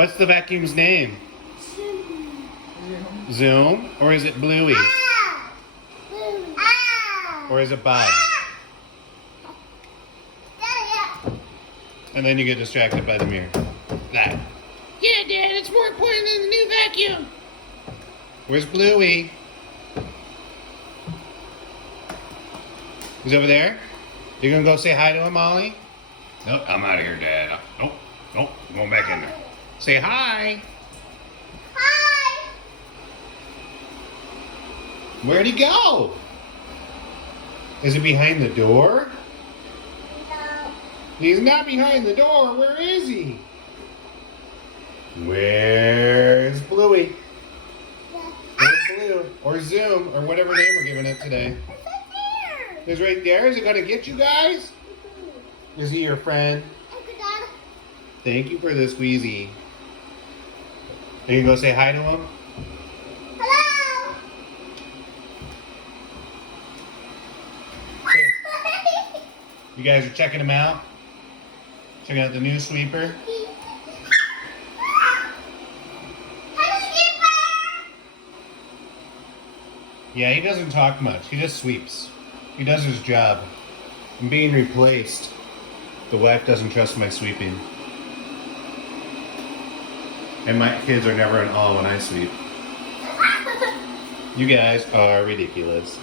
What's the vacuum's name? Zoom? Or is it Bluey? Or is it Bob? And then you get distracted by the mirror. That. Yeah, Dad, it's more important than the new vacuum. Where's Bluey? He's over there? You gonna go say hi to him, Molly? Nope, I'm out of here, Dad. Nope, nope, I'm going back in there. Say hi. Hi. Where'd he go? Is he behind the door? No. He's not behind the door. Where is he? Where's Bluey? Where's Blue? Or Zoom, or whatever name we're giving it today. It's right there. He's right there. Is he gonna get you guys? Is he your friend? Uncle Dad. Thank you for the squeezy. Are you gonna go say hi to him? Hello. You guys are checking him out? Checking out the new sweeper? Yeah, he doesn't talk much. He just sweeps. He does his job. I'm being replaced. The wife doesn't trust my sweeping. And my kids are never in awe when I sweep. You guys are ridiculous.